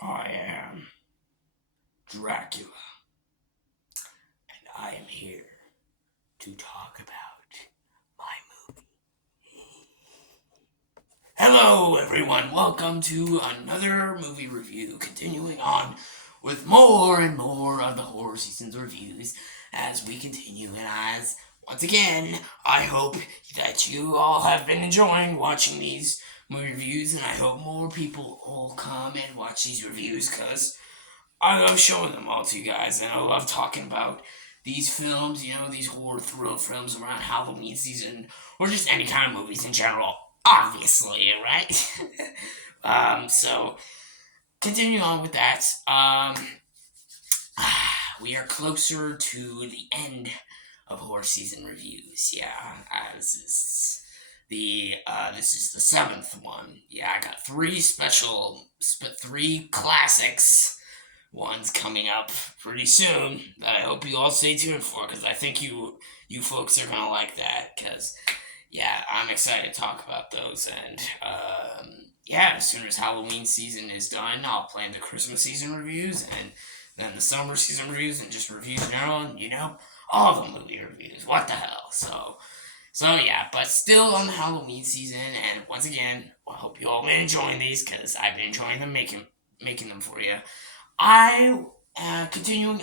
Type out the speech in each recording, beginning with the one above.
I am Dracula, and I am here to talk about my movie. Hello, everyone. Welcome to another movie review. Continuing on with more and more of the horror seasons reviews as we continue. And as once again, I hope that you all have been enjoying watching these movie reviews, and I hope more people will come and watch these reviews because I love showing them all to you guys, and I love talking about these films, these horror thrill films around Halloween season, or just any kind of movies in general, obviously, right? So, continuing on with that, we are closer to the end of horror season reviews, yeah, as this is the seventh one. Yeah, I got three classics one's coming up pretty soon that I hope you all stay tuned for because I think you folks are gonna like that because yeah, I'm excited to talk about those and yeah, as soon as Halloween season is done, I'll plan the Christmas season reviews and then the summer season reviews and just reviews in general and all the movie reviews. What the hell? So yeah, but still on the Halloween season and once again, I hope you all been enjoying these because I've been enjoying them making them for you. I continuing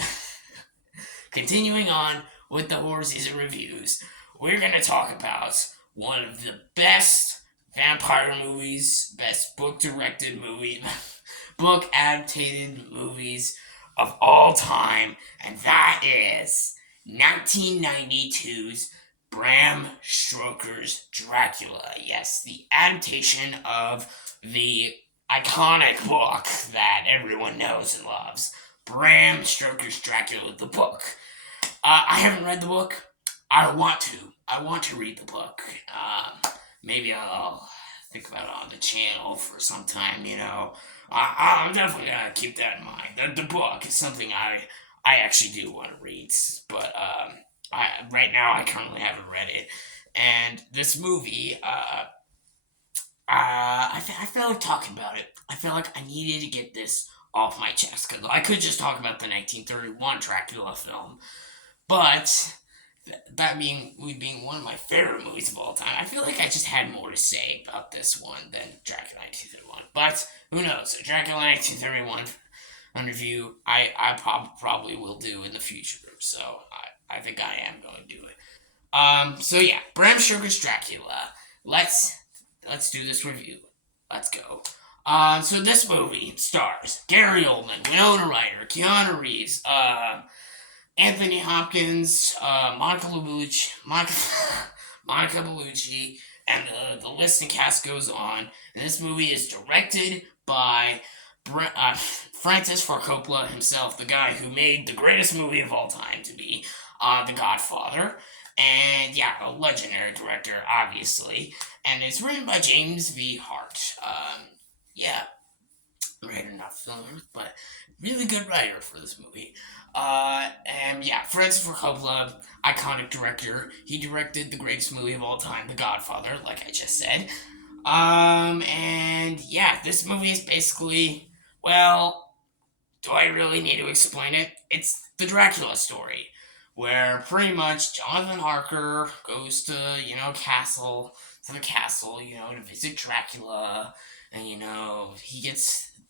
continuing on with the horror season reviews. We're gonna talk about one of the best vampire movies, best book directed movie, book adapted movies of all time, and that is 1992's Bram Stoker's Dracula. Yes, the adaptation of the iconic book that everyone knows and loves. Bram Stoker's Dracula, the book. I haven't read the book. I want to. I want to read the book. Maybe I'll think about it on the channel for some time, I'm definitely going to keep that in mind. The book is something I actually do want to read, but right now I currently haven't read it. And this movie, I felt like talking about it. I felt like I needed to get this off my chest because I could just talk about the 1931 Dracula film, but that being one of my favorite movies of all time, I feel like I just had more to say about this one than Dracula 1931. But who knows? So Dracula 1931 on review, I probably will do in the future. So I think I am going to do it. So yeah, Bram Stoker's Dracula. Let's do this review. Let's go. So this movie stars Gary Oldman, Winona Ryder, Keanu Reeves, Anthony Hopkins, Monica Bellucci, and the list and cast goes on. And this movie is directed by Francis Ford Coppola himself, the guy who made the greatest movie of all time to be The Godfather. And yeah, a legendary director, obviously. And it's written by James V. Hart. Yeah, writer, not filmer, but really good writer for this movie. And yeah, Francis Ford Coppola, iconic director. He directed the greatest movie of all time, The Godfather, like I just said. And yeah, this movie is basically, well, do I really need to explain it? It's the Dracula story, where pretty much Jonathan Harker goes to, the castle, to visit Dracula, and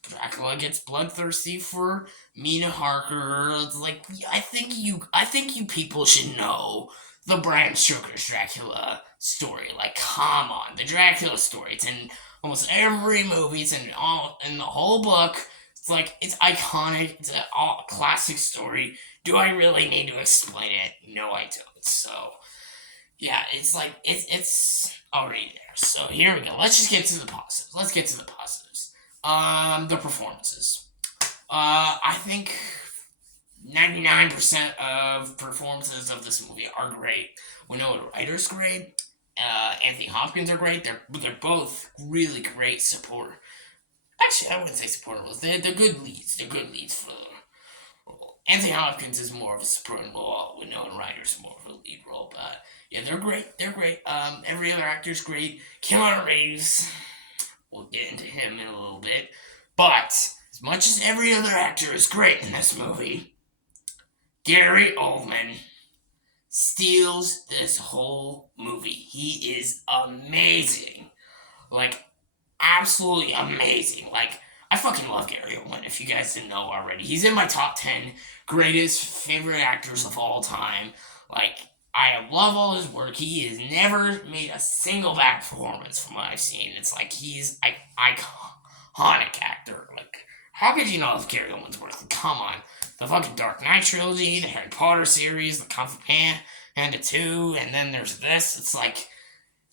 Dracula gets bloodthirsty for Mina Harker. It's like I think you people should know the Bram Stoker's Dracula story. Like, come on, the Dracula story. It's in almost every movie. It's in the whole book. It's like it's iconic. It's a classic story. Do I really need to explain it? No, I don't. So yeah, it's like it's already there. So here we go. Let's just get to the positives. Let's get to the positives. The performances. I think 99% of performances of this movie are great. Winona Ryder's great. Anthony Hopkins are great. They're both really great support. Actually, I wouldn't say supporting roles. They're good leads. They're good leads for the role. Anthony Hopkins is more of a supporting role. Winona Ryder's more of a lead role. But yeah, they're great. They're great. Every other actor's great. Keanu Reeves. We'll get into him in a little bit. But As much as every other actor is great in this movie, Gary Oldman steals this whole movie. He is amazing. Like, absolutely amazing. Like, I fucking love Gary Oldman, if you guys didn't know already. He's in my top 10 greatest favorite actors of all time. Like, I love all his work. He has never made a single bad performance from what I've seen. It's like he's an iconic actor. Like, how could you not love Gary Oldman's work? Like, come on. The fucking Dark Knight trilogy, the Harry Potter series, the Kung Fu Panda 2, and then there's this. It's like,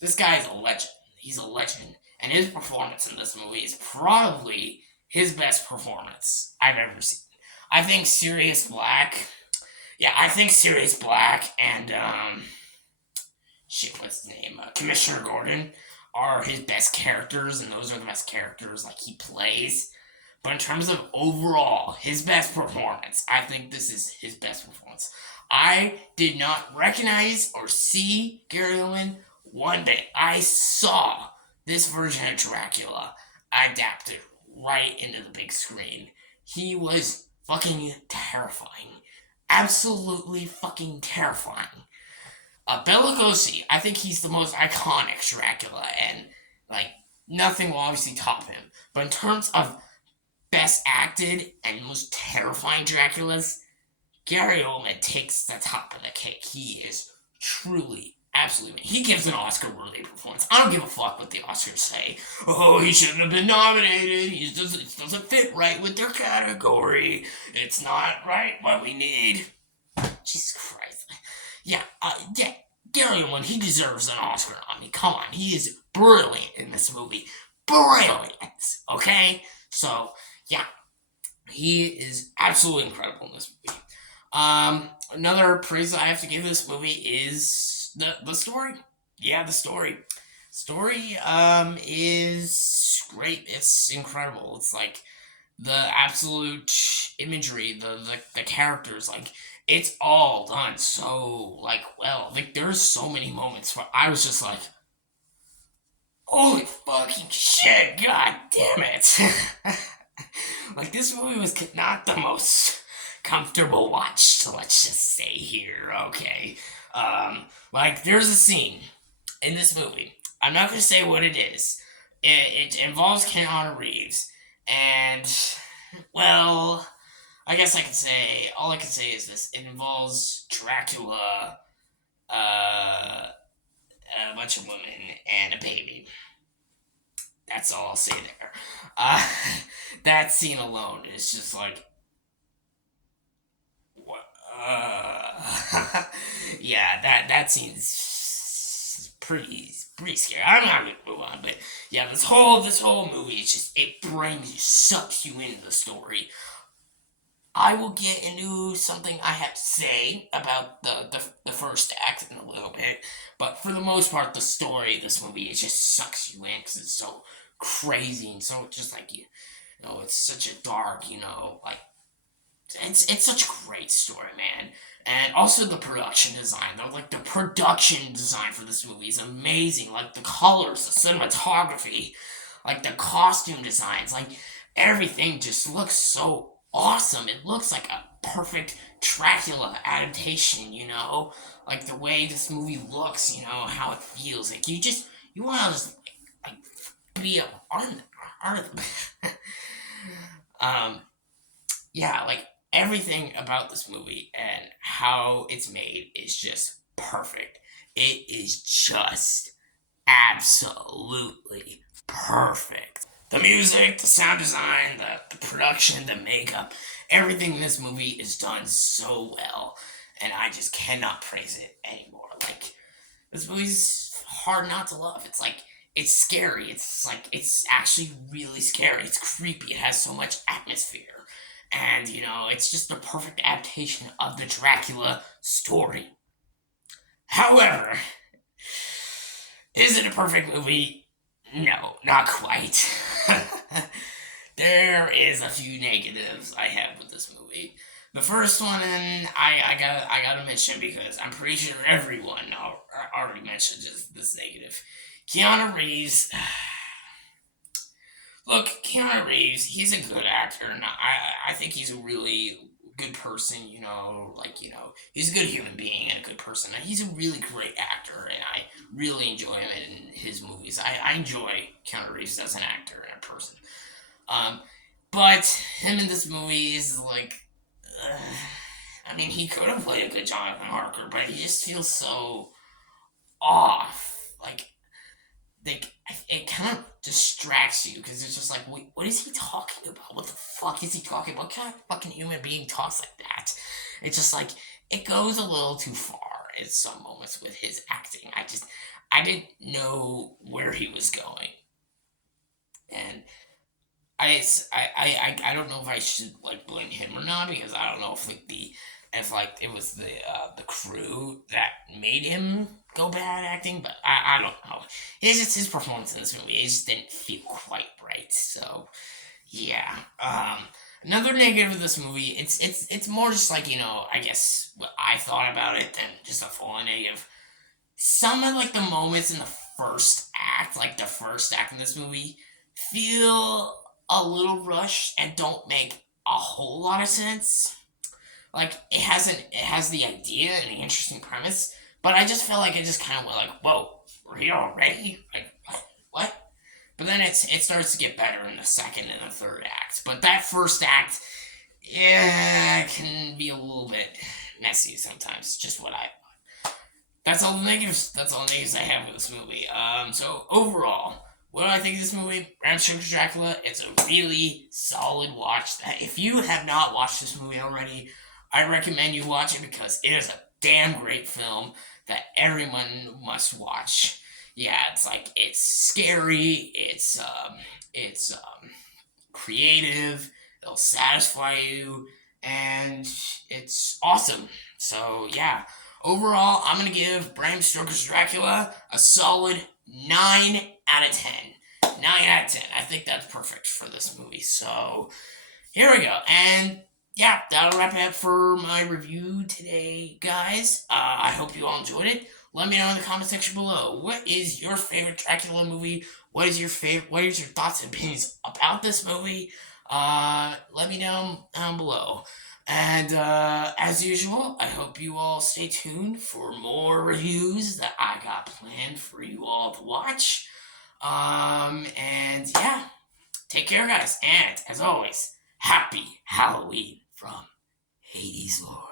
this guy is a legend. He's a legend. And his performance in this movie is probably his best performance I've ever seen. I think Sirius Black. Yeah, I think Sirius Black and shit, what's his name? Commissioner Gordon are his best characters, and those are the best characters like he plays. But in terms of overall his best performance, I think this is his best performance. I did not recognize or see Gary Oldman one bit. I saw this version of Dracula adapted right into the big screen. He was fucking terrifying. Absolutely fucking terrifying. Bela Lugosi, I think he's the most iconic Dracula, and, like, nothing will obviously top him. But in terms of best acted and most terrifying Draculas, Gary Oldman takes the top of the cake. He is truly, absolutely. He gives an Oscar-worthy performance. I don't give a fuck what the Oscars say. Oh, he shouldn't have been nominated. It doesn't fit right with their category. It's not right what we need. Jesus Christ. Yeah, Gary Oldman, he deserves an Oscar nominee. Come on, he is brilliant in this movie. Brilliant. Okay? So, yeah, he is absolutely incredible in this movie. Another praise I have to give this movie is the story. Yeah, the story. Story is great. It's incredible. It's like the absolute imagery, the characters, like it's all done so like well. Like there's so many moments where I was just like, holy fucking shit, god damn it. Like this movie was not the most comfortable watch, let's just say here, okay? Like there's a scene in this movie. I'm not gonna say what it is. It involves Keanu Reeves, and well, I guess I could say all I can say is this: it involves Dracula, a bunch of women, and a baby. That's all I'll say there. That scene alone is just like, what? Yeah, that scene's pretty scary. I'm not gonna move on, but yeah, this whole movie is just it brings you, sucks you into the story. I will get into something I have to say about the first act in a little bit, but for the most part, the story of this movie it just sucks you in because it's so crazy and so just like you know, it's such a dark, you know, like it's such a great story, man. And also the production design, though, like the production design for this movie is amazing. Like the colors, the cinematography, like the costume designs, like everything just looks so awesome. It looks like a perfect Dracula adaptation, you know? Like the way this movie looks, you know, how it feels. Like you want to just like be a part of yeah, like everything about this movie and how it's made is just perfect. It is just absolutely perfect. The music, the sound design, the production, the makeup, everything in this movie is done so well, and I just cannot praise it anymore. Like, this movie's hard not to love. It's like, it's scary. It's like, it's actually really scary. It's creepy. It has so much atmosphere. And, you know, it's just the perfect adaptation of the Dracula story. However, is it a perfect movie? No, not quite. There is a few negatives I have with this movie. The first one, and I gotta mention because I'm pretty sure everyone already mentioned this negative. Keanu Reeves Look, Keanu Reeves, he's a good actor, and I think he's a really good person, he's a good human being and a good person. And he's a really great actor, and I really enjoy him in his movies. I enjoy Keanu Reeves as an actor and a person. Um, but him in this movie is like, uh, I mean, he could have played a good Jonathan Harker, but he just feels so off. Like it kind of distracts you because it's just like, wait, what is he talking about? What the fuck is he talking about? What kind of fucking human being talks like that? It's just like it goes a little too far in some moments with his acting. I didn't know where he was going, and I don't know if I should like blame him or not because I don't know if like it was the crew that made him go bad acting, but I don't know. It's just his performance in this movie. It just didn't feel quite right. So yeah. Another negative of this movie. It's more just like I guess what I thought about it than just a full negative. Some of like the moments in the first act in this movie, feel a little rushed and don't make a whole lot of sense. Like it has the idea and the interesting premise, but I just felt like it just kind of went like, whoa, we're here already? Like what? But then it starts to get better in the second and the third act. But that first act, yeah, can be a little bit messy sometimes. Just what I that's all the negatives. That's all the negatives I have with this movie. So overall, what do I think of this movie? Bram Stoker's Dracula. It's a really solid watch. That if you have not watched this movie already, I recommend you watch it because it is a damn great film that everyone must watch. Yeah, it's scary. It's creative. It'll satisfy you, and it's awesome. So yeah, overall, I'm gonna give Bram Stoker's Dracula a solid 9 out of 10. 9 out of 10. I think that's perfect for this movie. So here we go, and yeah, that'll wrap it up for my review today, guys. I hope you all enjoyed it. Let me know in the comment section below. What is your favorite Dracula movie? What is your favorite? What is your thoughts and opinions about this movie? Let me know down below. And as usual, I hope you all stay tuned for more reviews that I got planned for you all to watch. And yeah, take care, guys. And as always, happy Halloween from Hades Lord.